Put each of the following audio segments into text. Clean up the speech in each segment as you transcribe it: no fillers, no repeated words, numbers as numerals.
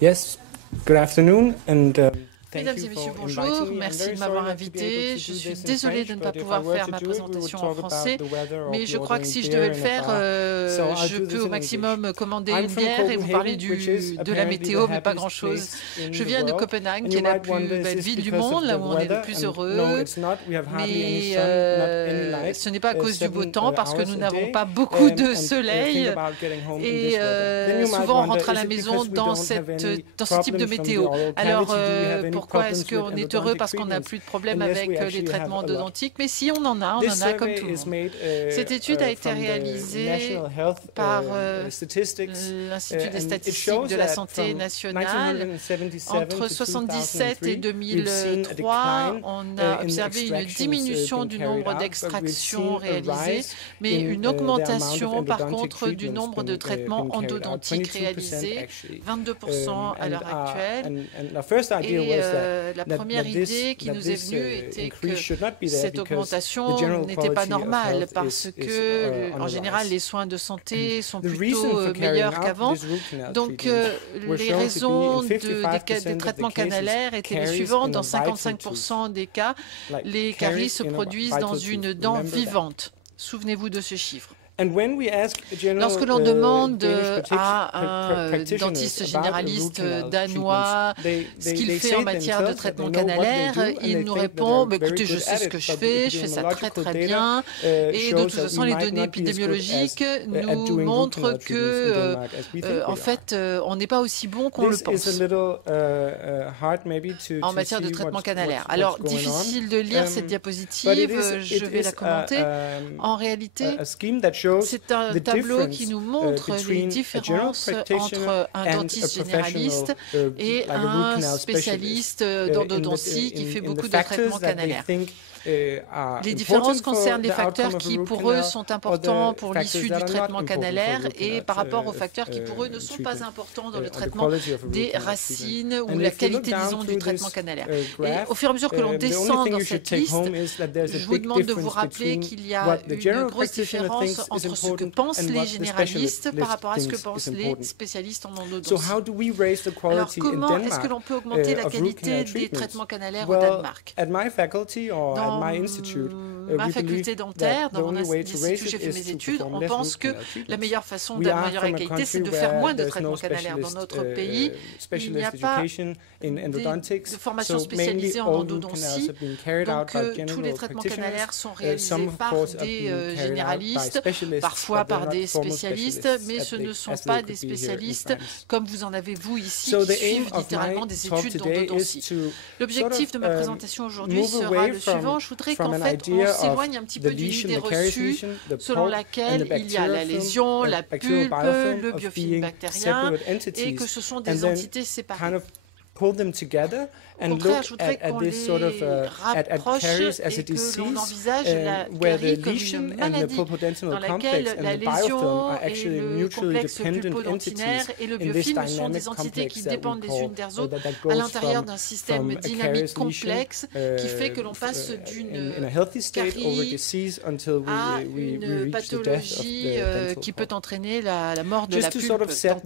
Yes, good afternoon, and Mesdames et messieurs, bonjour. Merci de m'avoir invité. Je suis désolée de ne pas pouvoir faire ma présentation en français, mais je crois que si je devais le faire, je peux au maximum commander une bière et vous parler de la météo, mais pas grand-chose. Je viens de Copenhague, qui est la plus belle ville du monde, là où on est le plus heureux. Mais ce n'est pas à cause du beau temps, parce que nous n'avons pas beaucoup de soleil. Et souvent, on rentre à la maison dans ce type de météo. Alors, pourquoi est-ce qu'on est heureux? Parce qu'on n'a plus de problème avec les traitements endodontiques, mais si on en a comme tout le monde. Cette étude a été réalisée par l'Institut des statistiques de la santé nationale. Entre 1977 et 2003, on a observé une diminution du nombre d'extractions réalisées, mais une augmentation par contre du nombre de traitements endodontiques réalisés, 22% à l'heure actuelle. Et la première idée qui nous est venue était que cette augmentation n'était pas normale parce que, en général, les soins de santé sont plutôt meilleurs qu'avant. Donc, les raisons des traitements canalaires étaient les suivantes. Dans 55% des cas, les caries se produisent dans une dent vivante. Souvenez-vous de ce chiffre. Lorsque l'on demande à un dentiste généraliste danois ce qu'il fait en matière de traitement canalaire, il nous répond « Écoutez, je sais ce que je fais ça très très bien, et de toute façon, les données épidémiologiques nous montrent que, en fait, on n'est pas aussi bon qu'on le pense en matière de traitement canalaire. » Alors, difficile de lire cette diapositive, je vais la commenter. En réalité, c'est un tableau qui nous montre les différences entre un dentiste généraliste et un spécialiste d'endodontie qui fait beaucoup de traitements canalaires. Les différences concernent les facteurs qui, pour eux, sont importants pour l'issue du traitement canalaire et par rapport aux facteurs qui, pour eux, ne sont pas importants dans le traitement des racines ou la qualité, disons, du traitement canalaire. Et au fur et à mesure que l'on descend dans cette liste, je vous demande de vous rappeler qu'il y a une grosse différence entre ce que pensent les généralistes par rapport à ce que pensent les spécialistes en endodontie. Alors, comment est-ce que l'on peut augmenter la qualité des traitements canalaires au Danemark? Dans ma faculté dentaire, dans mon institut où j'ai fait mes études, on pense que la meilleure façon d'améliorer la qualité, c'est de faire moins de traitements canalaires. Dans notre pays, il n'y a pas de formation spécialisée en endodontie, donc tous les traitements canalaires sont réalisés par des généralistes, parfois par des spécialistes, mais ce ne sont pas des spécialistes comme vous en avez vous ici, qui suivent littéralement des études d'endodontie. L'objectif de ma présentation aujourd'hui sera le suivant. Je voudrais qu'en fait, on s'éloigne un petit peu d'une idée reçue selon laquelle il y a la lésion, la pulpe, le biofilm bactérien et que ce sont des entités séparées. Au contraire, je voudrais qu'on les rapproche et que l'on envisage la carie comme une maladie dans laquelle la lésion et le complexe pulpodontinaire et le biofilm sont des entités qui dépendent les unes des autres à l'intérieur d'un système dynamique complexe qui fait que l'on passe d'une carie à une pathologie qui peut entraîner la mort de la pulpe dentaire.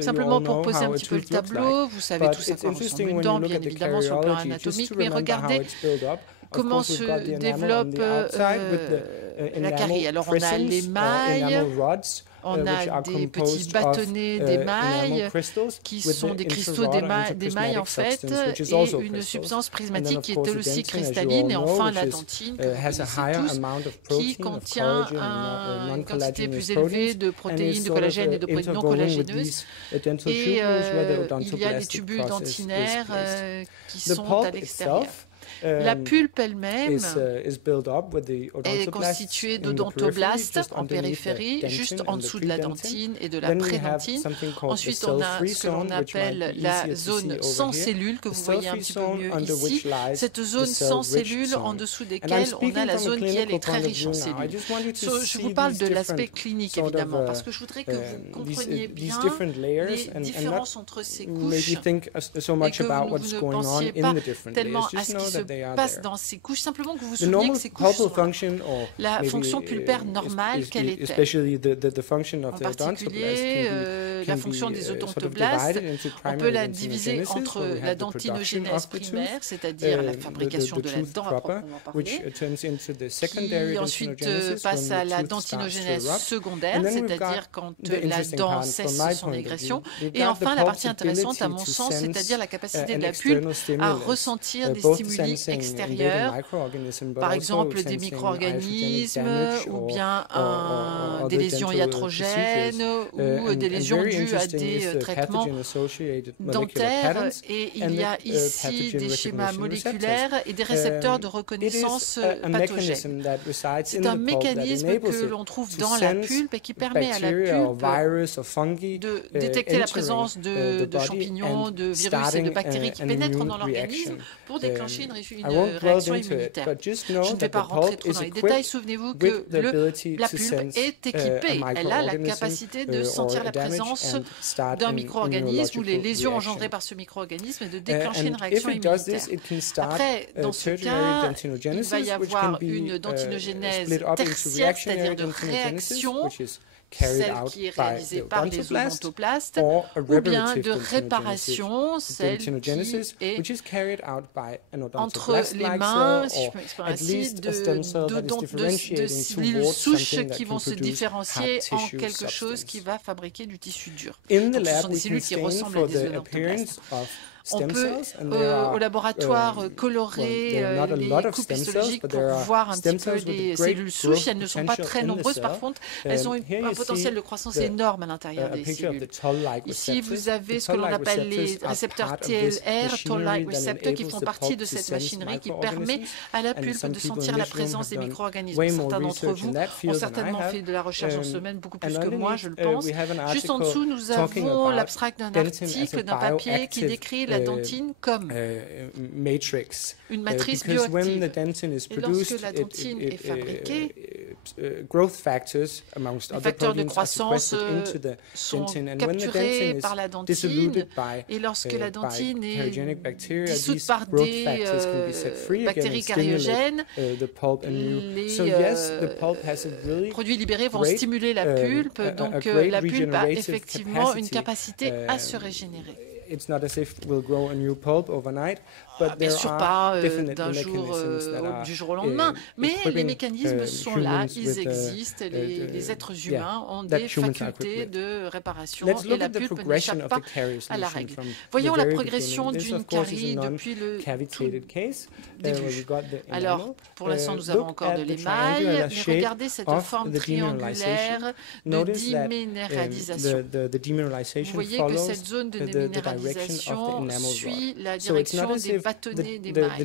Simplement pour poser un petit peu le tableau, vous savez tout ça quand ressemble une dent, bien évidemment sur le plan anatomique, mais regardez comment se développe la carie. Alors on a l'émail, on a des petits bâtonnets d'émail qui sont des cristaux d'émail en fait, et une substance prismatique qui est aussi cristalline, et enfin la dentine, que vous connaissez tous, qui contient une quantité plus élevée de protéines de collagène et de protéines non collagéneuses. Et il y a les tubules dentinaires qui sont à l'extérieur. La pulpe elle-même est constituée d'odontoblastes en périphérie, juste en dessous de la dentine et de la prédentine. Ensuite, on a ce que l'on appelle la zone sans cellules, que vous voyez un petit peu mieux ici. Cette zone sans cellules, en dessous desquelles on a la zone qui, elle, est très riche en cellules. Je vous parle de l'aspect clinique, évidemment, parce que je voudrais que vous compreniez bien les différences entre ces couches et que vous ne pensiez pas tellement à ce qui se passe dans ces couches. Simplement que vous vous souveniez que ces couches sont là. La fonction pulpaire normale, quelle est-elle? En particulier, la fonction des odontoblastes, on peut la diviser entre la dentinogenèse primaire, c'est-à-dire la fabrication de la dent à proprement parler, qui ensuite passe à la dentinogenèse secondaire, c'est-à-dire quand la dent cesse son égression, et enfin la partie intéressante à mon sens, c'est-à-dire la capacité de la pulpe à ressentir des stimuli extérieurs, par exemple des micro-organismes ou bien des lésions iatrogènes ou des lésions dues à des traitements dentaires. Et il y a ici des schémas moléculaires et des récepteurs de reconnaissance pathogènes. C'est un mécanisme que l'on trouve dans la pulpe et qui permet à la pulpe de détecter la présence de champignons, de virus et de bactéries qui pénètrent dans l'organisme pour déclencher une réaction immunitaire. Je ne vais pas rentrer trop dans les détails. Souvenez-vous que la pulpe est équipée. Elle a la capacité de sentir la présence d'un micro-organisme ou les lésions engendrées par ce micro-organisme et de déclencher une réaction immunitaire. Après, dans ce cas, il va y avoir une dentinogénèse tertiaire, c'est-à-dire de réaction, celle qui est réalisée par les odontoplastes, ou bien de réparation, celle qui est entre les mains, si je peux m'exprimer ainsi, de cellules souches qui vont se différencier en quelque chose qui va fabriquer du tissu dur. Donc, ce sont des cellules qui ressemblent à des odontoplastes. On peut, au laboratoire, colorer les coupes histologiques pour voir un petit peu les cellules souches. Elles ne sont pas très nombreuses, par contre, elles ont un potentiel de croissance énorme à l'intérieur des cellules. Ici, vous avez ce que l'on appelle les récepteurs TLR, Toll-like receptors, qui font partie de cette machinerie qui permet à la pulpe de sentir la présence des micro-organismes. Certains d'entre vous ont certainement fait de la recherche dans ce domaine, beaucoup plus que moi, je le pense. Juste en dessous, nous avons l'abstract d'un article, d'un papier qui décrit la dentine comme une matrice bioactive. Et lorsque la dentine est fabriquée, les facteurs de croissance sont capturés par la dentine, et lorsque la dentine est dissoute par des bactéries cariogènes, les produits libérés vont stimuler la pulpe, donc la pulpe a effectivement une capacité à se régénérer. Bien sûr, pas du jour au lendemain, mais les mécanismes sont là, ils existent, les êtres humains ont des facultés de réparation et la pulpe n'échappe pas à la règle. Voyons la progression d'une carie depuis le tout début. Alors, pour l'instant, nous avons encore de l'émail, mais regardez cette forme triangulaire de déminéralisation. Vous voyez que cette zone de déminéralisation suit la direction des bâtonnets d'émail.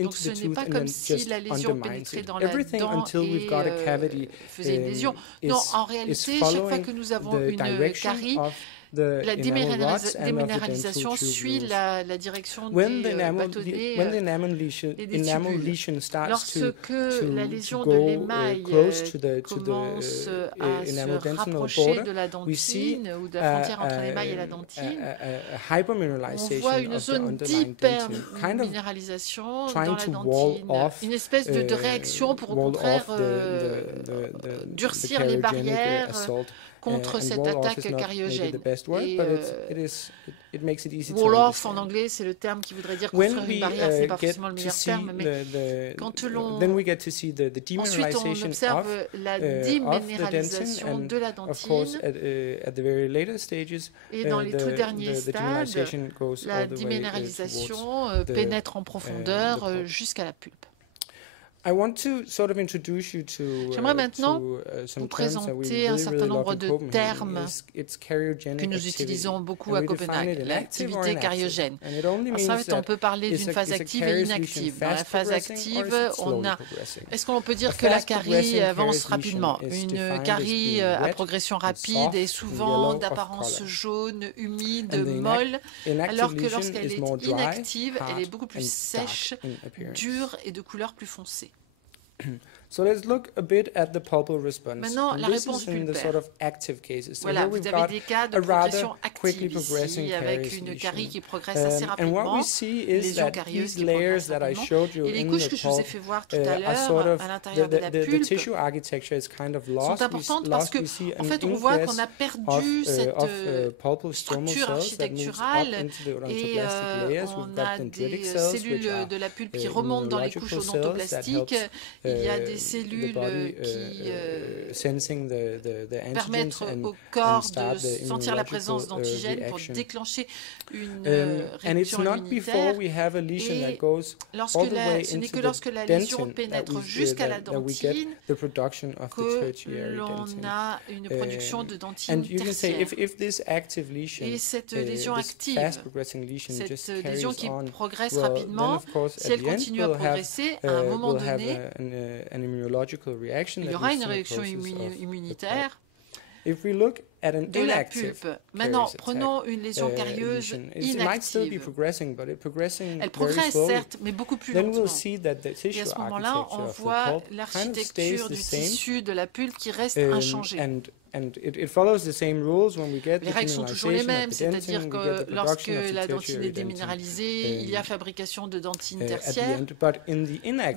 Donc ce n'est pas comme si la lésion pénétrait dans la dent et faisait une lésion. Non, en réalité, chaque fois que nous avons une carie, la déminéralisation suit la direction des bâtonnets et des tubules. Lorsque la lésion de l'émail commence à se rapprocher de la dentine ou de la frontière entre l'émail et la dentine, on voit une zone d'hyperminéralisation dans la dentine, une espèce de réaction pour au contraire durcir les barrières contre cette attaque cariogène. Wall off en anglais, c'est le terme qui voudrait dire construire une barrière, ce n'est pas forcément le meilleur terme, mais quand ensuite on observe la déminéralisation de la dentine, et dans les tout derniers stades, la déminéralisation pénètre en profondeur jusqu'à la pulpe. J'aimerais maintenant vous présenter un certain nombre de termes que nous utilisons beaucoup à Copenhague, l'activité cariogène. En fait, on peut parler d'une phase active et inactive. Dans la phase active, est-ce qu'on peut dire que la carie avance rapidement? Une carie à progression rapide est souvent d'apparence jaune, humide, molle, alors que lorsqu'elle est inactive, elle est beaucoup plus sèche, dure et de couleur plus foncée. So let's look a bit at the pulpal response. Maintenant, la réponse pulpaire. Voilà, vous avez des cas de progression active ici, avec une carie qui progresse assez rapidement, lésion carieuse qui progresse rapidement. Et les couches que je vous ai fait voir tout à l'heure, à l'intérieur de la pulpe, sont importantes parce que, en fait, on voit qu'on a perdu cette structure architecturale et on a des cellules de la pulpe qui remontent dans les couches odontoblastiques. Il y a des cellules qui permettent au corps de sentir la présence d'antigènes pour déclencher une réaction immunitaire. Et ce n'est que lorsque la lésion pénètre jusqu'à la dentine que l'on a une production de dentine tertiaire. Et cette lésion active, cette lésion qui progresse rapidement, si elle continue à progresser, à un moment donné, il y aura une réaction immunitaire de la pulpe. Maintenant, prenons une lésion carieuse inactive. Elle progresse, certes, mais beaucoup plus lentement. Et à ce moment-là, on voit l'architecture du tissu de la pulpe qui reste inchangée. Les règles sont toujours les mêmes, c'est-à-dire que lorsque la dentine est déminéralisée, il y a fabrication de dentine tertiaire.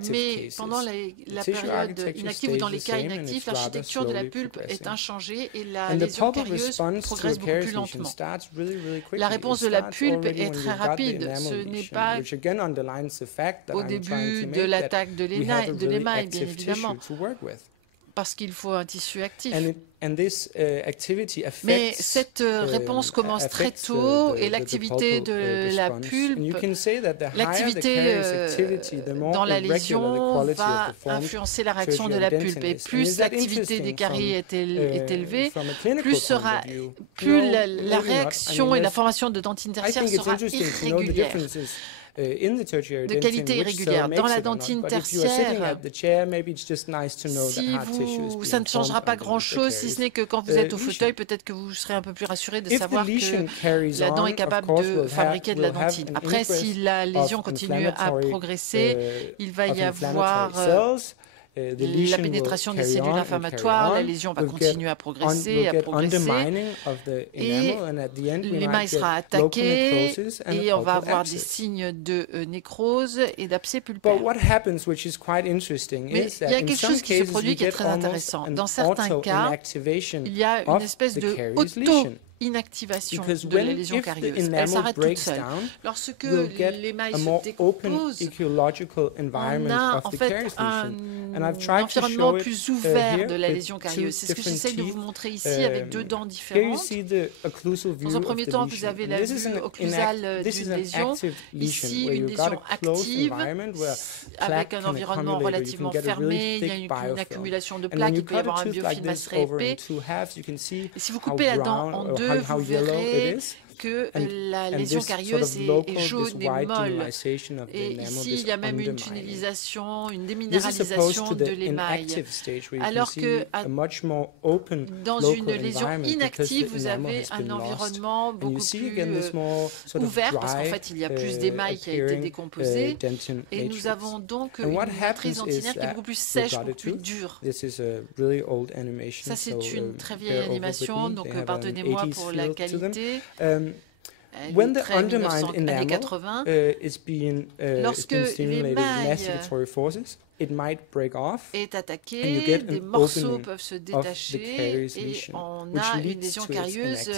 Mais pendant la période inactive ou dans les cas inactifs, l'architecture de la pulpe est inchangée et la lésion carieuse progresse beaucoup plus lentement. La réponse de la pulpe est très rapide. Ce n'est pas au début de l'attaque de l'émail, bien évidemment, parce qu'il faut un tissu actif. Mais cette réponse commence très tôt et l'activité de la pulpe, l'activité dans la lésion va influencer la réaction de la pulpe. Et plus l'activité des caries est élevée, plus la réaction et la formation de dentine tertiaire sera irrégulière. De qualité irrégulière. Dans la dentine tertiaire, ça ne changera pas grand-chose, si ce n'est que quand vous êtes au fauteuil, peut-être que vous serez un peu plus rassuré de savoir que la dent est capable de fabriquer de la dentine. Après, si la lésion continue à progresser, il va y avoir la pénétration des cellules inflammatoires, la lésion va continuer à progresser, et l'émail sera attaqué et on va avoir des signes de nécrose et d'abcès pulpaire. Mais il y a quelque chose qui se produit qui est très intéressant. Dans certains cas, il y a une espèce de inactivation de la lésion carieuse. Elle s'arrête toute seule. Lorsque l'émail se décompose, on a en fait un environnement plus ouvert de la lésion carieuse. C'est ce que j'essaie de vous montrer ici avec deux dents différentes. Dans un premier temps, vous avez la vue occlusale d'une lésion. Ici, une lésion active avec un environnement relativement fermé. Il y a une accumulation de plaques. Il peut y avoir un biofilm assez épais. Et si vous coupez la dent en deux, vous verrez que la lésion carieuse est jaune et molle. Et ici, il y a même une tunnelisation, une déminéralisation de l'émail. Alors que dans une lésion inactive, vous avez un environnement beaucoup plus ouvert, parce qu'en fait, il y a plus d'émail qui a été décomposé. Et nous avons donc une matrice dentinaire qui est beaucoup plus sèche, beaucoup plus dure. Ça, c'est une très vieille animation, donc pardonnez-moi pour la qualité. When the undermined enamel is being stimulated with masturbatory forces, it might break off, est attaqué, des morceaux peuvent se détacher et on a une lésion carieuse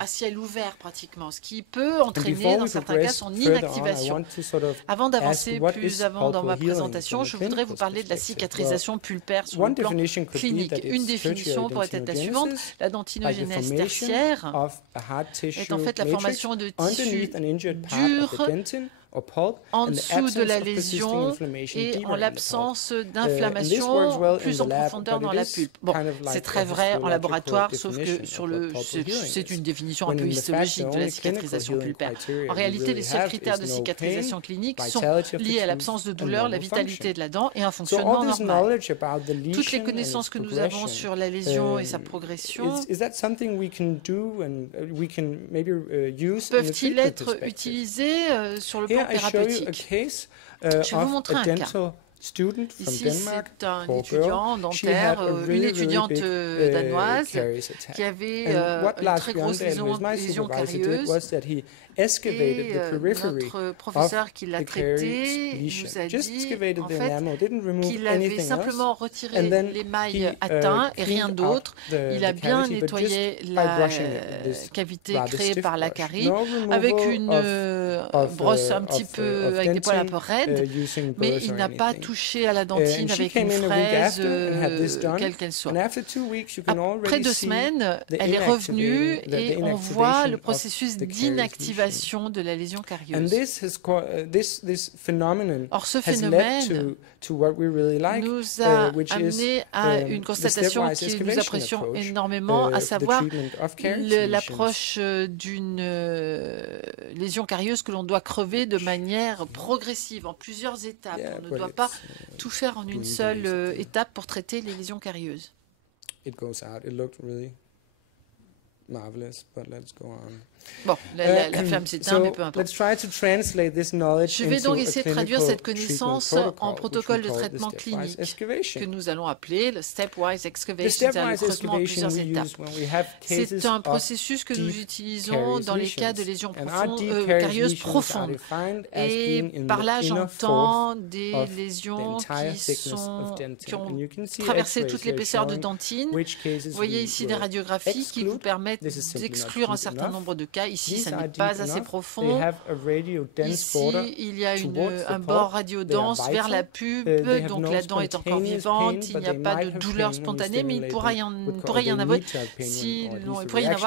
à ciel ouvert pratiquement, ce qui peut entraîner dans certains cas son inactivation. Avant d'avancer plus avant dans ma présentation, je voudrais vous parler de la cicatrisation pulpaire sur le plan clinique. Une définition pourrait être la suivante: la dentinogénèse tertiaire est en fait la formation de tissus durs en dessous de la lésion et en l'absence d'inflammation plus en profondeur dans la pulpe. Bon, c'est très vrai en laboratoire, sauf que c'est une définition un peu histologique de la cicatrisation pulpaire. En réalité, les seuls critères de cicatrisation clinique sont liés à l'absence de douleur, la vitalité de la dent et un fonctionnement normal. Toutes les connaissances que nous avons sur la lésion et sa progression peuvent-ils être utilisées sur le plan thérapeutique? Je vais vous montrer un cas. Ici, c'est un étudiant dentaire, une étudiante danoise qui avait une très grosse lésion carieuse. Et notre professeur qui l'a traité nous a dit en fait qu'il avait simplement retiré l'émail atteint et rien d'autre. Il a bien nettoyé la cavité créée par la carie avec une brosse un petit peu avec des poils un peu raides, mais il n'a pas touché à la dentine avec une fraise, quelle qu'elle soit. Après 2 semaines, elle est revenue et on voit le processus d'inactivation de la lésion carieuse. Or, ce phénomène nous a amené à une constatation que nous apprécions énormément, à savoir l'approche d'une lésion carieuse que l'on doit crever de manière progressive, en plusieurs étapes. On ne doit pas tout faire en une seule étape pour traiter les lésions carieuses. Bon, la flamme s'éteint, mais peu importe. Je vais donc essayer de traduire cette connaissance en protocole de traitement clinique que nous allons appeler le stepwise excavation, c'est-à-dire le creusement en plusieurs étapes. C'est un processus que nous utilisons dans les cas de lésions carieuses profondes. Et par là, j'entends des lésions qui ont traversé toute l'épaisseur de dentine. Vous voyez ici des radiographies qui vous permettent d'exclure un certain nombre de cas. Ici, ça n'est pas assez profond. Ici, il y a un bord radiodense vers la pulpe, donc la dent est encore vivante. Il n'y a pas de douleur spontanée, mais il pourrait y en avoir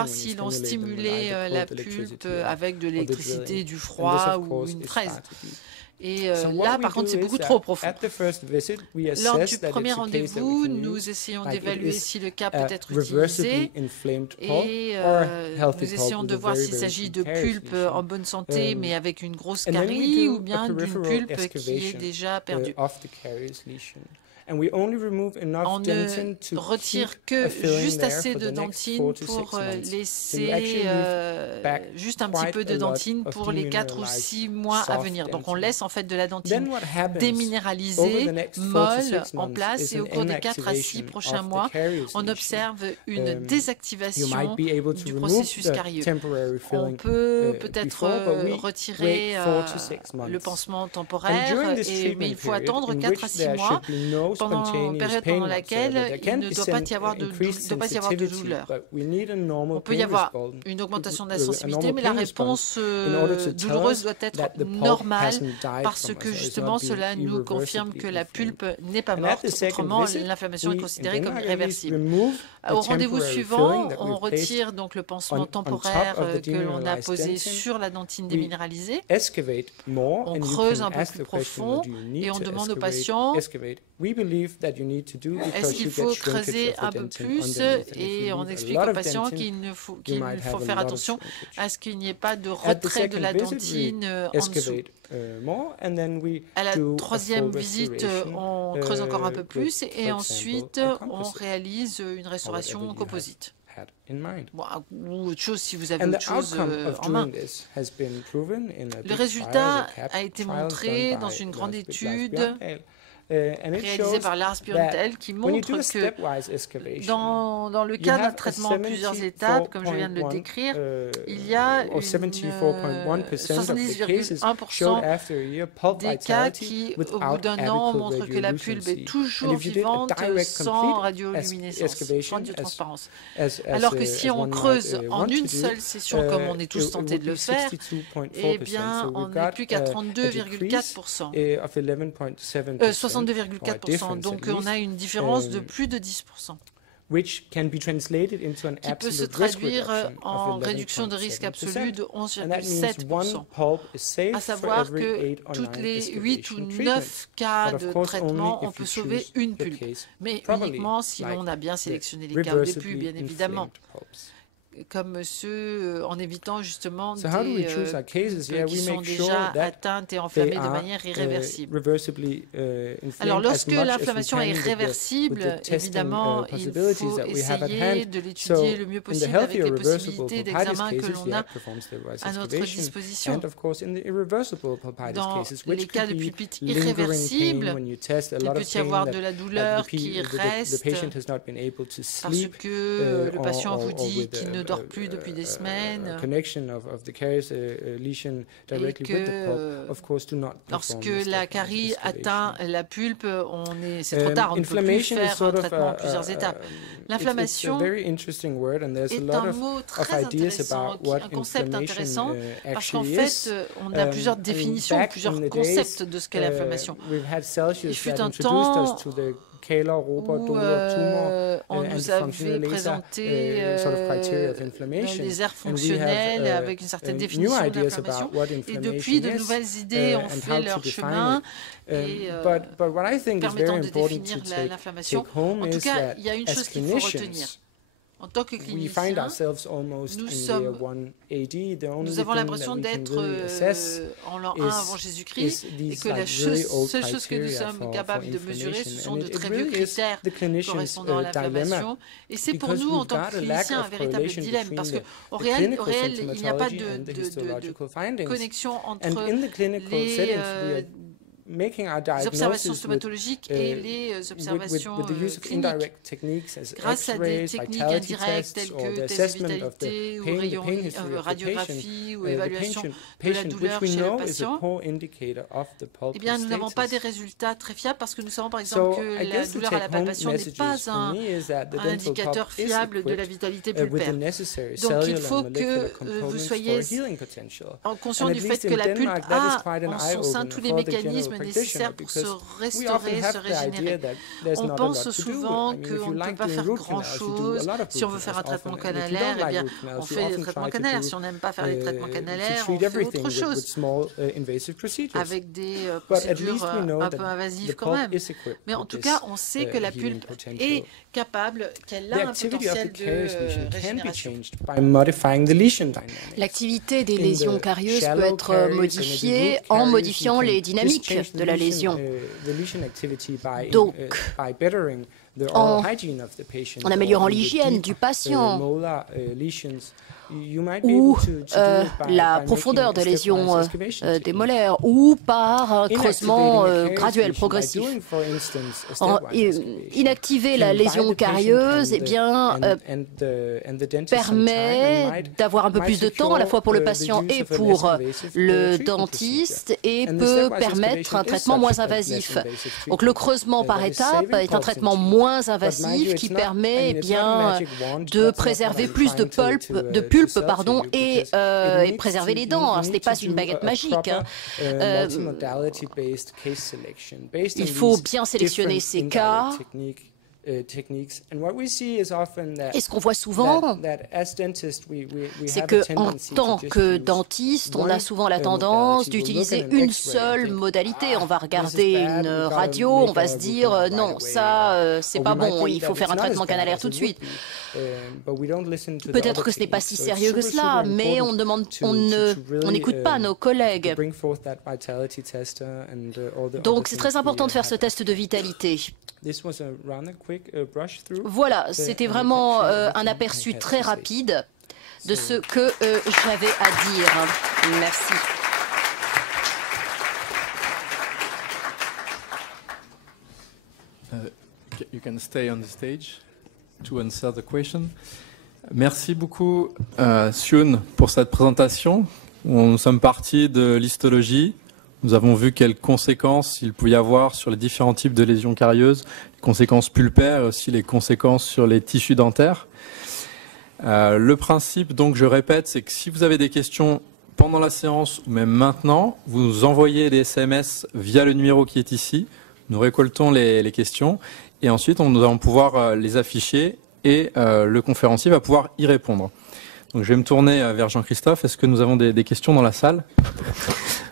si l'on stimulait la pulpe avec de l'électricité, du froid ou une fraise. Et là, par contre, c'est beaucoup trop profond. Lors du premier rendez-vous, nous essayons d'évaluer si le cas peut être utilisé et nous essayons de voir s'il s'agit de pulpe en bonne santé mais avec une grosse carie ou bien d'une pulpe qui est déjà perdue. On ne retire que juste assez de dentine pour laisser juste un petit peu de dentine pour les 4 ou 6 mois à venir. Donc on laisse en fait de la dentine déminéralisée, molle, en place, et au cours des 4 à 6 prochains mois, on observe une désactivation du processus carieux. On peut peut-être retirer le pansement temporaire, mais il faut attendre 4 à 6 mois. Pendant une période pendant laquelle il ne doit pas y avoir de douleur. On peut y avoir une augmentation de la sensibilité, mais la réponse douloureuse doit être normale parce que justement cela nous confirme que la pulpe n'est pas morte. Autrement, l'inflammation est considérée comme irréversible. Au rendez-vous suivant, on retire donc le pansement temporaire que l'on a posé sur la dentine déminéralisée. On creuse un peu plus profond et on demande aux patients est-ce qu'il faut creuser un peu plus, et on explique aux patients qu'il faut faire attention à ce qu'il n'y ait pas de retrait de la dentine en dessous. À la 3e visite, on creuse encore un peu plus et ensuite on réalise une restauration composite. Ou autre chose si vous avez autre chose en main. Le résultat a été montré dans une grande étude réalisé par Lars Bjørntel qui montre que dans le cas d'un traitement en plusieurs étapes, comme je viens de le décrire, il y a 70,1% des cas qui, au bout d'un an, montrent que la pulpe est toujours vivante sans radioluminescence, sans radiotransparence. Alors que si on creuse en une seule session, comme on est tous tentés de le faire, eh bien, on n'est plus qu'à 32,4%. 62,4%. Donc on a une différence de plus de 10%. Qui peut se traduire en réduction de risque absolu de 11,7%. À savoir que toutes les 8 ou 9 cas de traitement, on peut sauver une pulpe. Mais uniquement si l'on a bien sélectionné les cas au début, bien évidemment. comme ceux en évitant justement des pulpes qui sont déjà atteintes et enflammées de manière irréversible. Alors, lorsque l'inflammation est réversible, évidemment, il faut essayer de l'étudier le mieux possible avec les possibilités d'examen que l'on a à notre disposition. Dans les cas de pulpite irréversible, il peut y avoir de la douleur qui reste parce que le patient vous dit qu'il ne dort plus depuis des semaines et que lorsque la carie atteint la pulpe, c'est trop tard, on ne peut plus faire un traitement en plusieurs étapes. L'inflammation est un mot très intéressant, un concept intéressant, parce qu'en fait, on a plusieurs définitions, plusieurs concepts de ce qu'est l'inflammation. Il fut un temps où on nous avait présenté les aires fonctionnelles avec une certaine définition de l'inflammation. Et depuis, de nouvelles idées ont fait leur chemin et permettant de définir l'inflammation. En tout cas, il y a une chose qu'il faut retenir. En tant que clinicien, nous avons l'impression d'être en l'an 1 avant Jésus-Christ et que la seule chose que nous sommes capables de mesurer, ce sont de très vieux critères correspondant à l'inflammation. Et c'est pour nous, en tant que cliniciens, un véritable dilemme parce qu'au réel, il n'y a pas de connexion entre les observations stomatologiques et les observations cliniques. Grâce à des techniques indirectes telles que tests de vitalité ou radiographie ou évaluation de la douleur chez le patient, eh bien, nous n'avons pas des résultats très fiables parce que nous savons par exemple que la douleur à la palpation n'est pas un indicateur fiable de la vitalité pulpaire. Donc il faut que vous soyez conscient du fait que la pulpe a en son sein tous les mécanismes nécessaires pour se restaurer, se régénérer. On pense souvent qu'on ne peut pas faire grand-chose. Si on veut faire un traitement canalaire, eh bien, on fait des traitements canalaires. Si on n'aime pas faire les traitements canalaires, on fait autre chose, avec des procédures un peu invasives quand même. Mais en tout cas, on sait que la pulpe est capable, qu'elle a un potentiel de régénération. L'activité des lésions carieuses peut être modifiée en modifiant les dynamiques de la lésion. Donc, en améliorant l'hygiène du patient ou la profondeur de lésion des molaires ou par un creusement graduel, progressif. Inactiver la lésion carieuse permet d'avoir un peu plus de temps à la fois pour le patient et pour le dentiste et peut permettre un traitement moins invasif. Donc le creusement par étapes est un traitement moins invasif qui permet de préserver plus de pulpe et préserver les dents. Alors, ce n'est pas une baguette magique. Il faut bien sélectionner ces cas. Et ce qu'on voit souvent, c'est qu'en tant que dentiste, on a souvent la tendance d'utiliser une seule modalité. On va regarder une radio, on va se dire non, ça, c'est pas bon, il faut faire un traitement canalaire tout de suite. Peut-être que ce n'est pas si sérieux que cela, mais on n'écoute pas nos collègues. Donc c'est très important de faire ce test de vitalité. Voilà, c'était vraiment un aperçu très rapide de ce que j'avais à dire. Merci. You can stay on the stage to answer the question. Merci beaucoup, Sion, pour cette présentation. Nous sommes partis de l'histologie. Nous avons vu quelles conséquences il pouvait y avoir sur les différents types de lésions carieuses, les conséquences pulpaires et aussi les conséquences sur les tissus dentaires. Le principe, donc, je répète, c'est que si vous avez des questions pendant la séance ou même maintenant, vous envoyez des SMS via le numéro qui est ici. Nous récoltons les questions et ensuite nous allons pouvoir les afficher et le conférencier va pouvoir y répondre. Donc, je vais me tourner vers Jean-Christophe. Est-ce que nous avons des questions dans la salle ?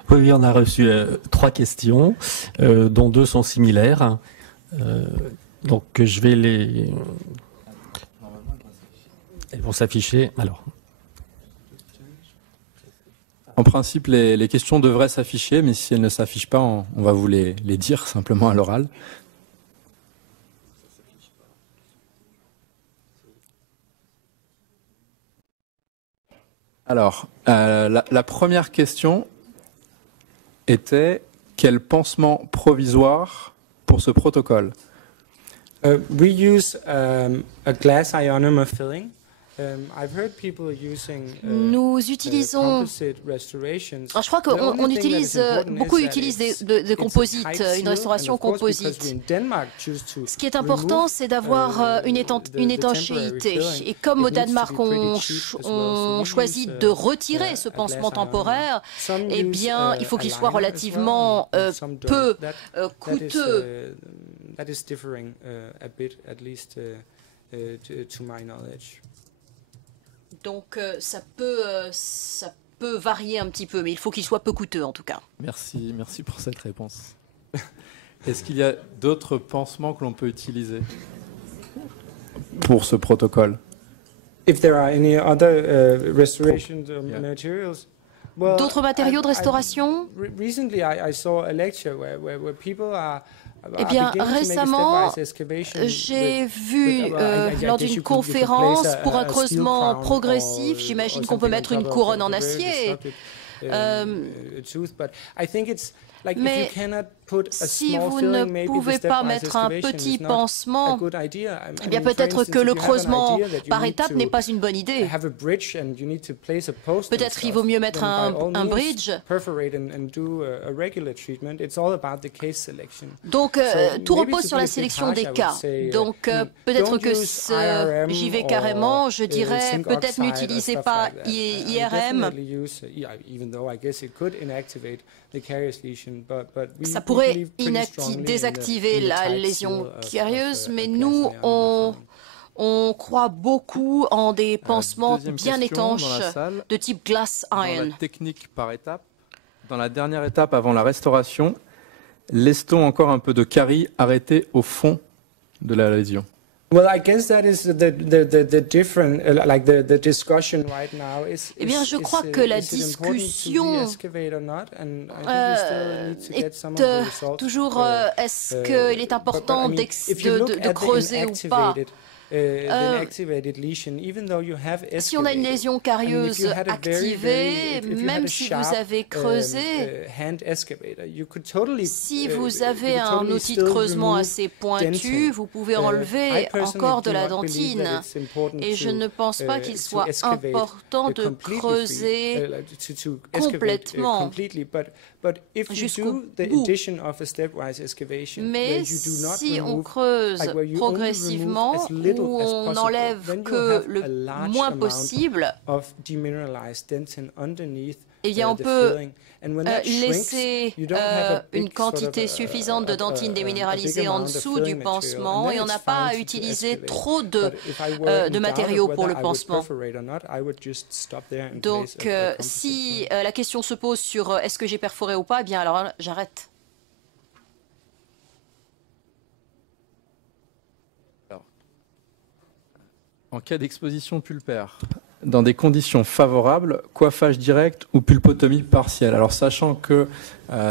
Oui, on a reçu 3 questions, dont 2 sont similaires. Donc, je vais les... Elles vont s'afficher, alors. En principe, les questions devraient s'afficher, mais si elles ne s'affichent pas, on va vous les dire simplement à l'oral. Alors, la première question était quel pansement provisoire pour ce protocole? We use a glass ionomer filling. Nous utilisons, je crois qu'on utilise, beaucoup utilisent des composites, une restauration composite. Ce qui est important, c'est d'avoir une étanchéité. Et comme au Danemark, on choisit de retirer ce pansement temporaire, eh bien, il faut qu'il soit relativement peu coûteux. That is differing a bit, at least to my knowledge. Donc ça peut varier un petit peu, mais il faut qu'il soit peu coûteux en tout cas. Merci pour cette réponse. Est-ce qu'il y a d'autres pansements que l'on peut utiliser pour ce protocole? If there are any other restoration materials. D'autres matériaux de restauration? Recently, I saw a lecture where people are. Eh bien, récemment, j'ai vu lors d'une conférence pour un creusement progressif, j'imagine qu'on peut mettre une couronne en acier. Mais si vous ne pouvez pas mettre un petit pansement, eh bien peut-être que le creusement par étape n'est pas une bonne idée. Peut-être il vaut mieux mettre un bridge. Donc tout repose sur la sélection des cas. Donc peut-être que j'y vais carrément, je dirais peut-être n'utilisez pas IRM. Ça pourrait désactiver la lésion carieuse, mais nous, on croit beaucoup en des pansements bien étanches de type glass iron. Dans la technique par étape, dans la dernière étape avant la restauration, laisse-t-on encore un peu de carie arrêté au fond de la lésion? Well, I guess that is the different, like the discussion right now is. Eh bien, je crois que la discussion est toujours est-ce qu'il est important de creuser ou pas. Si on a une lésion carieuse activée, même si vous avez creusé, si vous avez un outil de creusement assez pointu, vous pouvez enlever encore de la dentine. Et je ne pense pas qu'il soit important de creuser complètement jusqu'au bout. Mais si on creuse progressivement, où on n'enlève que le moins possible, eh bien on peut laisser une quantité suffisante de dentine déminéralisée en dessous du pansement et on n'a pas à utiliser trop de matériaux pour le pansement. Donc si la question se pose sur est-ce que j'ai perforé ou pas, eh bien alors j'arrête. En cas d'exposition pulpaire, dans des conditions favorables, coiffage direct ou pulpotomie partielle? Alors sachant que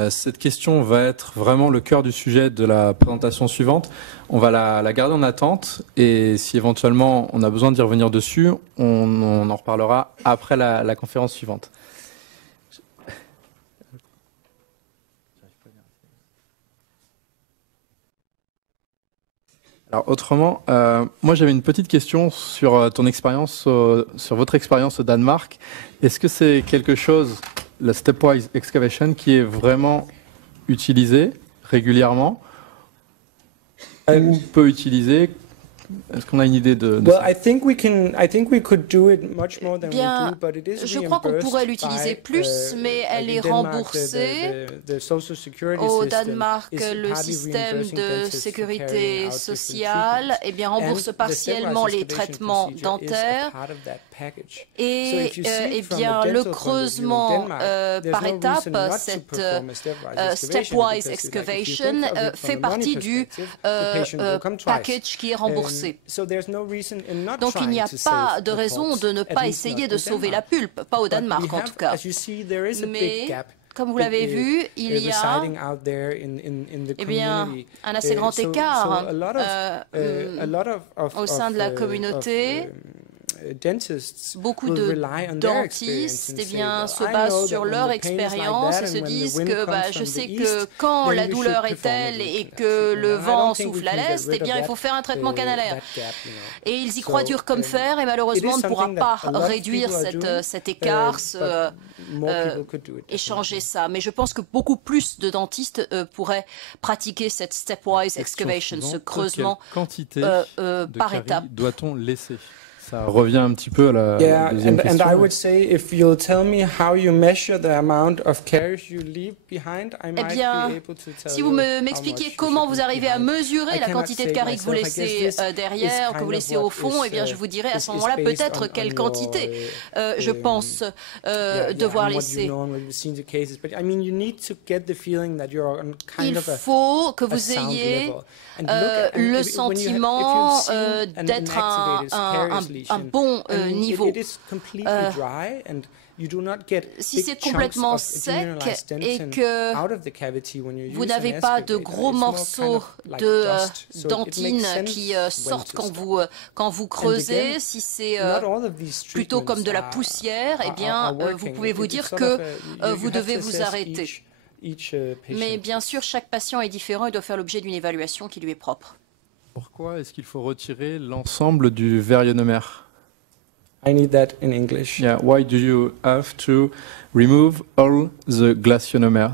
cette question va être vraiment le cœur du sujet de la présentation suivante, on va la garder en attente et si éventuellement on a besoin d'y revenir dessus, on en reparlera après la conférence suivante. Alors autrement, moi j'avais une petite question sur ton expérience, sur votre expérience au Danemark. Est-ce que c'est quelque chose, la stepwise excavation, qui est vraiment utilisé régulièrement ou peu utilisé? Est-ce qu'on a une idée de ça? Je crois qu'on pourrait l'utiliser plus, mais elle est remboursée. Au Danemark, le système de sécurité sociale rembourse partiellement les traitements dentaires. Et bien, le creusement par étapes, cette stepwise excavation, fait partie du package qui est remboursé. renforcée. Donc il n'y a pas de raison de ne pas essayer de sauver la pulpe, pas au Danemark en tout cas. Mais comme vous l'avez vu, il y a un assez grand écart au sein de la communauté. Beaucoup de dentistes se basent sur leur expérience et se disent que je sais que quand la douleur est telle et que le vent souffle à l'est, il faut faire un traitement canalaire. Et ils y croient dur comme fer et malheureusement on ne pourra pas réduire cet écart, échanger ça. Mais je pense que beaucoup plus de dentistes pourraient pratiquer cette stepwise excavation, ce creusement par étapes. Doit-on laisser? Ça revient un petit peu à la deuxième question. And I would say, if you'll tell me how you measure the amount of caries you leave behind, I might be able to tell si vous m'expliquiez comment vous arrivez à mesurer la quantité de caries que vous laissez derrière, que vous laissez au fond, je vous dirais à ce moment-là peut-être quelle quantité je pense devoir laisser. Il faut que vous ayez le sentiment d'être un bon niveau. Si c'est complètement sec et que vous n'avez pas de gros morceaux de dentine qui sortent quand vous creusez, si c'est plutôt comme de la poussière, vous pouvez vous dire que vous devez vous arrêter. Mais bien sûr, chaque patient est différent et doit faire l'objet d'une évaluation qui lui est propre. Pourquoi est-ce qu'il faut retirer l'ensemble du verre ionomère? I need that in English. Yeah, why do you have to remove all the glass ionomer?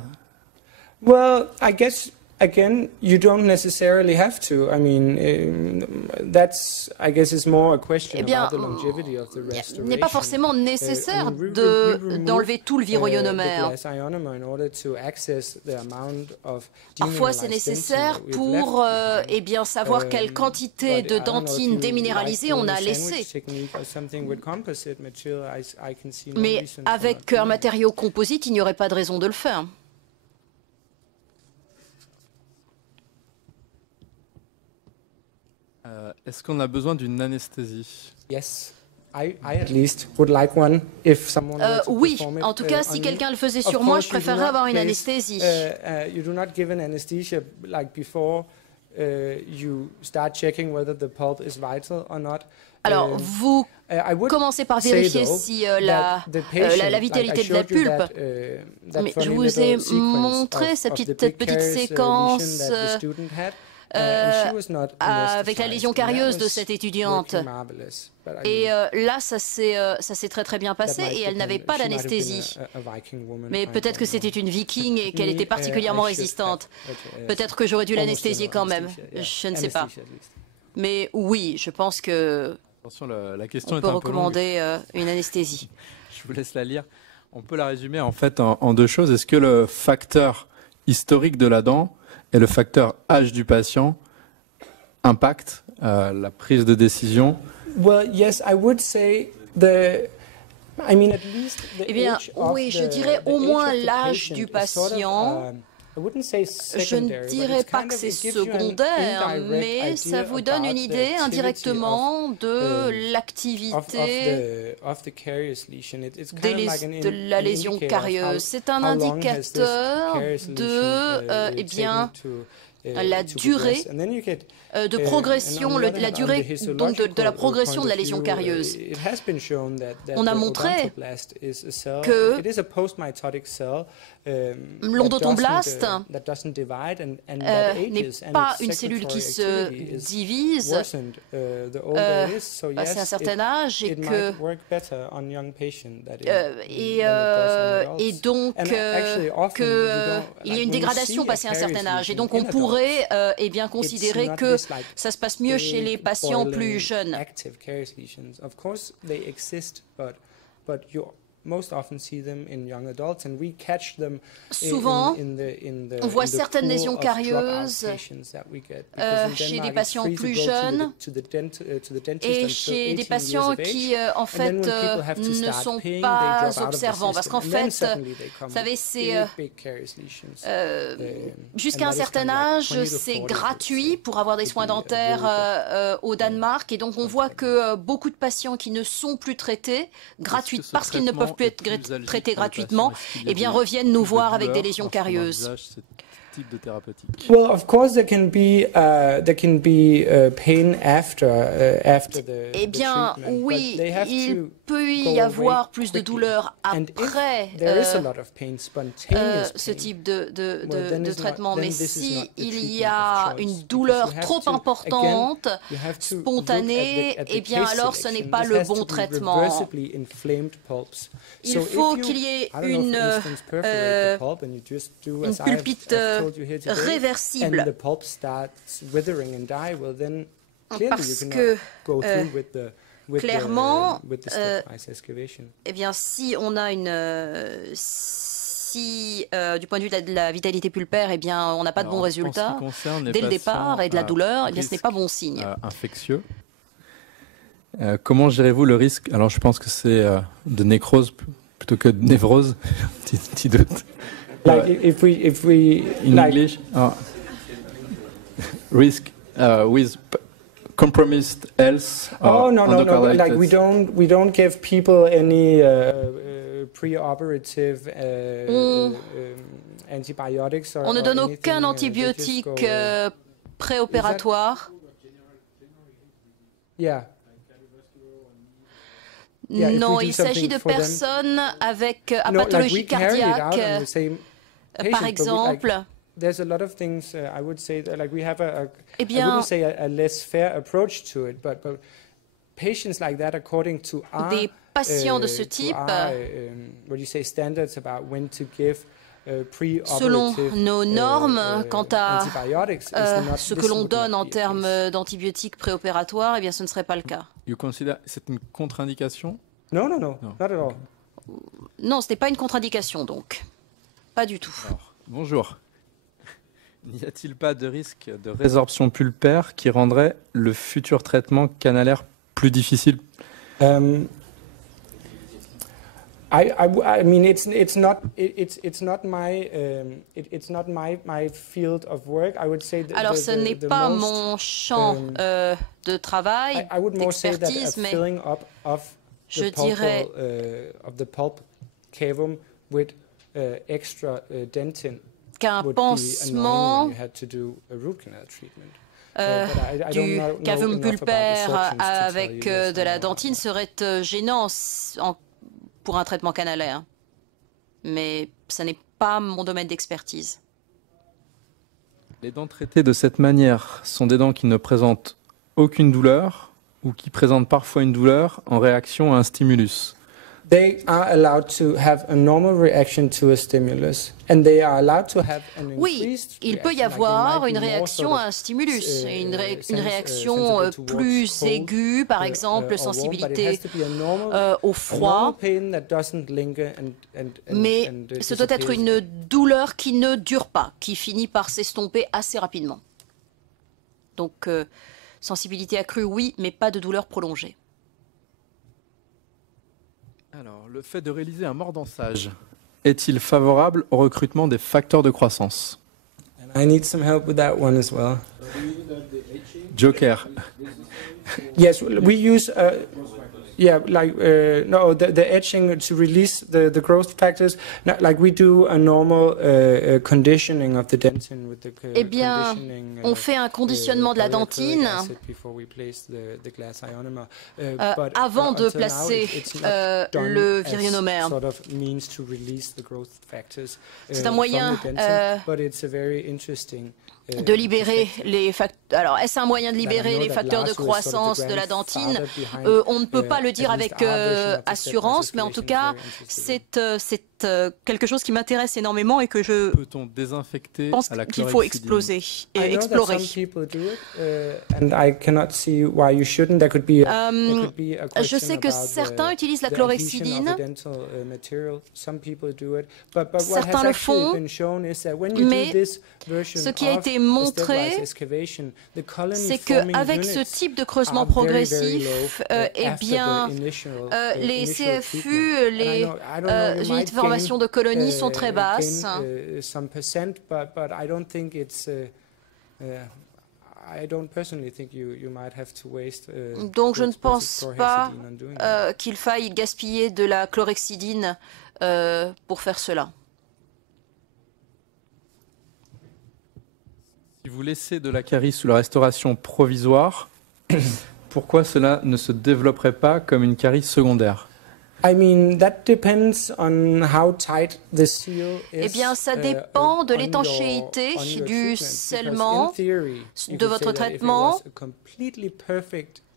Well, I guess again, you don't necessarily have to. I mean, that's, I guess, is more a question about the longevity of the restoration. Il n'est pas forcément nécessaire d'enlever tout le verre ionomère. Parfois, c'est nécessaire pour savoir quelle quantité de dentine déminéralisée on a laissé. Mais avec un matériau composite, il n'y aurait pas de raison de le faire. Est-ce qu'on a besoin d'une anesthésie? Yes. I at least would like one if someone were to oui, perform it, en tout cas, si quelqu'un le faisait sur moi, je préférerais avoir une anesthésie. You do not give an anesthesia like before you start checking whether the pulp is vital or not. Alors, vous commencez par vérifier si la vitalité de la pulpe. Mais je vous ai montré cette petite séquence avec la lésion carieuse de cette étudiante. Et là, ça s'est très bien passé et elle n'avait pas d'anesthésie. Mais peut-être que c'était une viking et qu'elle était particulièrement résistante. Peut-être que j'aurais dû l'anesthésier quand même. Je ne sais pas. Mais oui, je pense que attention, la question on peut recommander une anesthésie. Je vous laisse la lire. On peut la résumer en fait en deux choses. Est-ce que le facteur historique de la dent et le facteur âge du patient impactent la prise de décision? Well, yes, I would say oui, je dirais au moins l'âge du patient. Je ne dirais pas que c'est secondaire, mais ça vous donne une idée indirectement de l'activité de la lésion carieuse. C'est un indicateur de la durée de progression, la durée donc de la progression de la lésion carieuse. On a montré que l'ondotomblaste n'est pas une cellule qui se divise passé un certain âge et donc qu'il y a une dégradation passé un certain âge et donc on pourrait considérer que ça se passe mieux chez les patients plus jeunes. Souvent, on voit certaines lésions carieuses chez des patients plus jeunes et chez des patients qui, en fait, ne sont pas observants. Parce qu'en fait, vous savez, jusqu'à un certain âge, c'est gratuit pour avoir des soins dentaires au Danemark. Et donc, on voit que beaucoup de patients qui ne sont plus traités parce qu'ils ne peuvent plus être traités gratuitement, eh bien, reviennent nous voir avec des lésions carieuses. Type de thérapeutique. Well, of course, there can be pain after the. Eh bien, oui, il peut y avoir plus de douleur après ce type de traitement. Mais si il y a une douleur trop importante, spontanée, eh bien, alors ce n'est pas le bon traitement. Il faut qu'il y ait une pulpite réversible. Parce que clairement, eh bien, si on a du point de vue de la vitalité pulpaire, eh bien, on n'a pas de bons résultats dès le départ et de la douleur, eh bien, ce n'est pas bon signe. Infectieux. Comment gérez-vous le risque? Alors, je pense que c'est de nécrose plutôt que de névrose. Petit doute. Like if we in English, risk with compromised health. No. Like we don't give people any pre-operative antibiotics. On ne donne aucun antibiotique préopératoire. Yeah. Non, il s'agit de personnes avec pathologie cardiaque, par exemple. There's a lot of things I would say that, like we have I wouldn't say a less fair approach to it, but patients like that, according to des patients de ce type, what you say, standards about when to give selon nos normes quant à ce que l'on donne en termes d'antibiotiques préopératoires, eh bien, ce ne serait pas le cas. C'est une contre-indication? Non, not at all. Non, ce n'est pas une contre-indication, donc. Pas du tout. Alors, bonjour. N'y a-t-il pas de risque de résorption pulpaire qui rendrait le futur traitement canalaire plus difficile? I mean, it's not my field of work. I would say. Alors, ce n'est pas mon champ de travail, d'expertise, mais je dirais qu'un pansement du cavum pulpaire avec de la dentine serait gênant pour un traitement canalaire. Mais ce n'est pas mon domaine d'expertise. Les dents traitées de cette manière sont des dents qui ne présentent aucune douleur ou qui présentent parfois une douleur en réaction à un stimulus. They are allowed to have a normal reaction to a stimulus, and they are allowed to have an increased. Oui, il peut y avoir une réaction à un stimulus, une réaction plus aiguë, par exemple sensibilité au froid. Mais ce doit être une douleur qui ne dure pas, qui finit par s'estomper assez rapidement. Donc, sensibilité accrue, oui, mais pas de douleur prolongée. Alors, le fait de réaliser un mordançage est-il favorable au recrutement des facteurs de croissance? I need some help with that one as well. Joker. Yes, we use the etching to release the growth factors, like we do a normal conditioning of the dentin with the eh bien, on fait un conditionnement de la dentine avant de placer le virionomère. C'est un moyen de libérer les facteurs. Alors, est-ce un moyen de libérer les facteurs de croissance de la dentine? On ne peut pas le dire avec assurance, mais en tout cas, c'est quelque chose qui m'intéresse énormément et que je pense qu'il faut explorer. Je sais que certains utilisent la chlorhexidine, certains le font, mais ce qui a été montré, c'est qu'avec ce type de creusement progressif, eh bien, les CFU, les unités de formation de colonies sont très basses. Donc je ne pense pas qu'il faille gaspiller de la chlorhexidine pour faire cela. Si vous laissez de la carie sous la restauration provisoire, pourquoi cela ne se développerait pas comme une carie secondaire? Eh bien, ça dépend de l'étanchéité du scellement de votre traitement.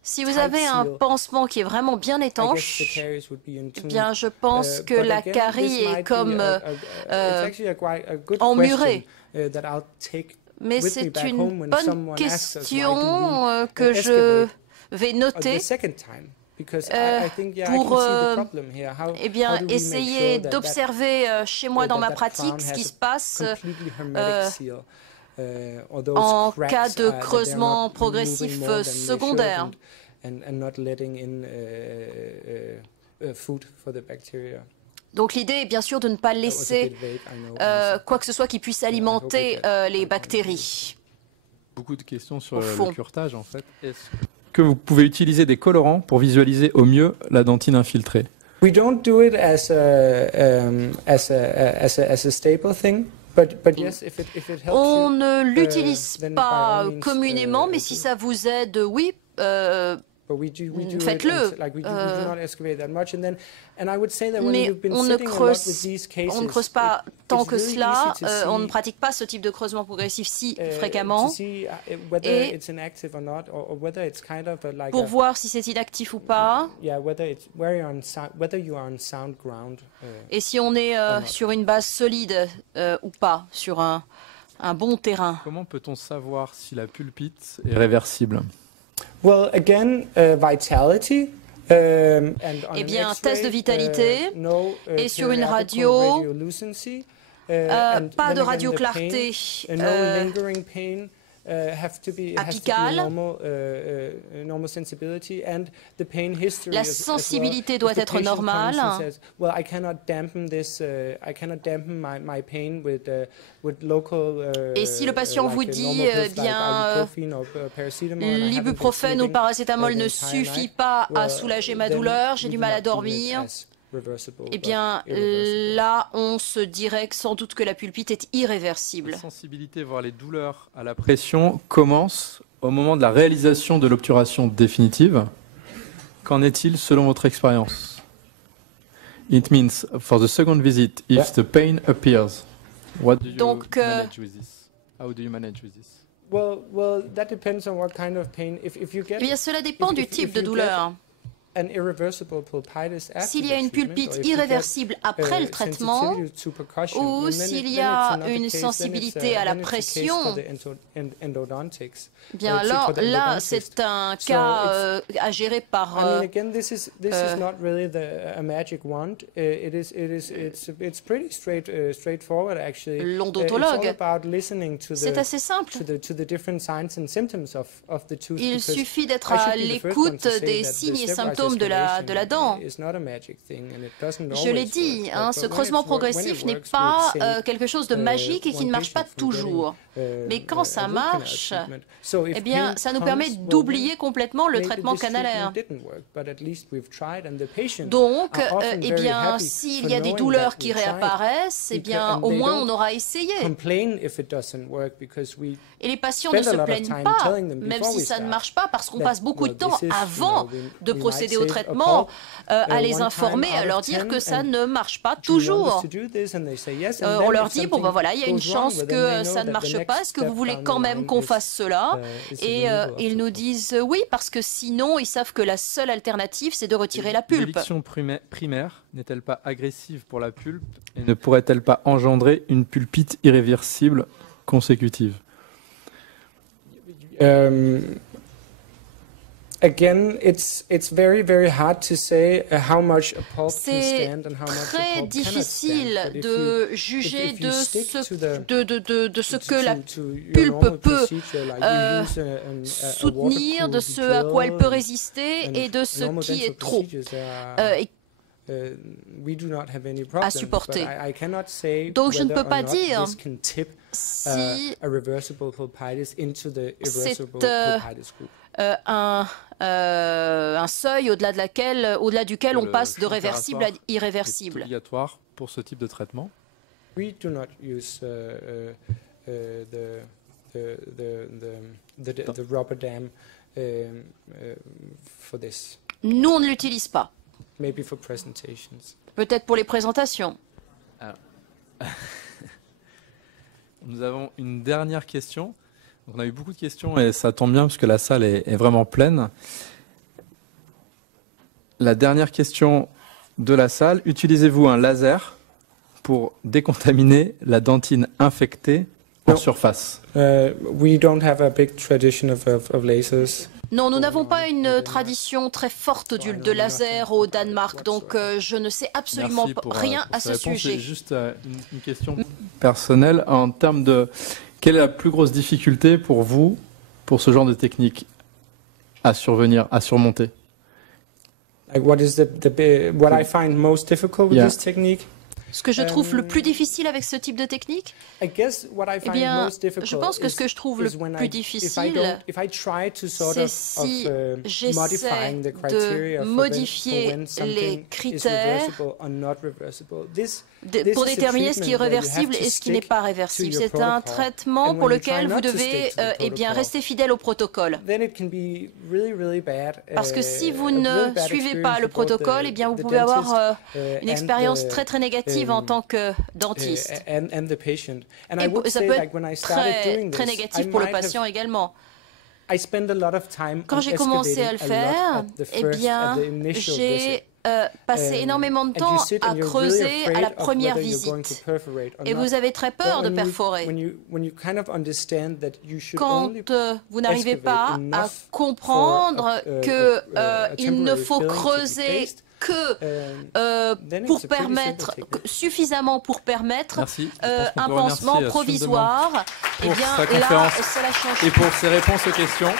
Si vous avez un pansement qui est vraiment bien étanche, eh bien, je pense que la carie est comme emmurée. Mais c'est une bonne question que je vais noter pour eh bien, essayer d'observer chez moi dans ma pratique ce qui se passe en cas de creusement progressif secondaire. Donc l'idée est bien sûr de ne pas laisser quoi que ce soit qui puisse alimenter les bactéries. Beaucoup de questions sur le curetage en fait. Est-ce que vous pouvez utiliser des colorants pour visualiser au mieux la dentine infiltrée? We don't do it as a staple thing. But yes, if it helps on ne l'utilise pas communément, mais si ça vous aide, oui, faites-le. Mais on ne creuse pas tant que cela, on ne pratique pas ce type de creusement progressif si fréquemment. Et pour voir si c'est inactif ou pas, et si on est sur une base solide ou pas, sur un bon terrain. Comment peut-on savoir si la pulpite est réversible? Well, again, vitality. Eh bien, un test de vitalité et sur une radio, pas de radio clarté apicale. La sensibilité doit être normale. Et si le patient vous dit, bien, l'ibuprofène ou paracétamol ne suffit pas à soulager ma douleur, j'ai du mal à dormir, eh bien, là, on se dirait que sans doute que la pulpite est irréversible. La sensibilité, voire les douleurs à la pression, commence au moment de la réalisation de l'obturation définitive. Qu'en est-il selon votre expérience? It means, for the second visit, if the pain appears, what do you manage with this? How do you manage with this? Well, that depends on what kind of pain. If you get, eh bien, cela dépend du type de douleur. S'il y a une pulpite irréversible après le traitement ou s'il y a une sensibilité à la pression, bien alors là c'est un cas à gérer par l'odontologue. C'est assez simple. Il suffit d'être à l'écoute des signes et symptômes de la dent. Je l'ai dit, ce creusement progressif n'est pas quelque chose de magique et qui ne marche pas toujours. Mais quand ça marche, eh bien, ça nous permet d'oublier complètement le traitement canalaire. Donc, eh bien, s'il y a des douleurs qui réapparaissent, eh bien, au moins on aura essayé. Et les patients ne se plaignent pas, même si ça ne marche pas, parce qu'on passe beaucoup de temps avant de procéder accéder au traitement, à les informer, à leur dire que ça ne marche pas toujours. On leur dit, bon ben voilà, il y a une chance que ça ne marche pas, est-ce que vous voulez quand même qu'on fasse cela? Et ils nous disent oui, parce que sinon, ils savent que la seule alternative, c'est de retirer la pulpe. L'éliction primaire n'est-elle pas agressive pour la pulpe et ne pourrait-elle pas engendrer une pulpite irréversible consécutive? Again, it's very, very hard to say how much a pulp can stand and how much a très pulp difficile cannot stand. de juger de ce que la pulpe pulpe peut soutenir, de ce à quoi elle peut résister et de ce qui est trop à supporter. Donc je ne peux pas dire si c'est un seuil au-delà duquel on passe de réversible à irréversible. C'est obligatoire pour ce type de traitement? We do not use the rubber dam for this. Nous, on ne l'utilise pas. Maybe for presentations. Peut-être pour les présentations. Alors, nous avons une dernière question. On a eu beaucoup de questions et ça tombe bien parce que la salle est vraiment pleine. La dernière question de la salle, utilisez-vous un laser pour décontaminer la dentine infectée en surface? We don't have a big tradition of lasers. Non, nous n'avons pas une tradition très forte de laser au Danemark, donc je ne sais absolument rien à ce sujet. C'est juste une question personnelle en termes de quelle est la plus grosse difficulté pour vous, pour ce genre de technique à surmonter? Like what I find most difficult with this technique? Ce que je trouve le plus difficile avec ce type de technique, eh bien, je pense que ce que je trouve le plus difficile, c'est si j'essaie de modifier les critères pour déterminer ce qui est réversible et ce qui n'est pas réversible. C'est un traitement pour lequel vous devez rester fidèle au protocole. Parce que si vous ne suivez pas le protocole, eh bien, vous pouvez avoir une expérience très très négative en tant que dentiste. Et ça peut être très négatif pour le patient également. Quand j'ai commencé à le faire, eh bien, j'ai passé énormément de temps à creuser à la première visite. Et vous avez très peur de perforer. Quand vous n'arrivez pas à comprendre qu'il ne faut creuser suffisamment pour permettre un pansement provisoire, eh bien là, cela change. Et pour ces réponses aux questions.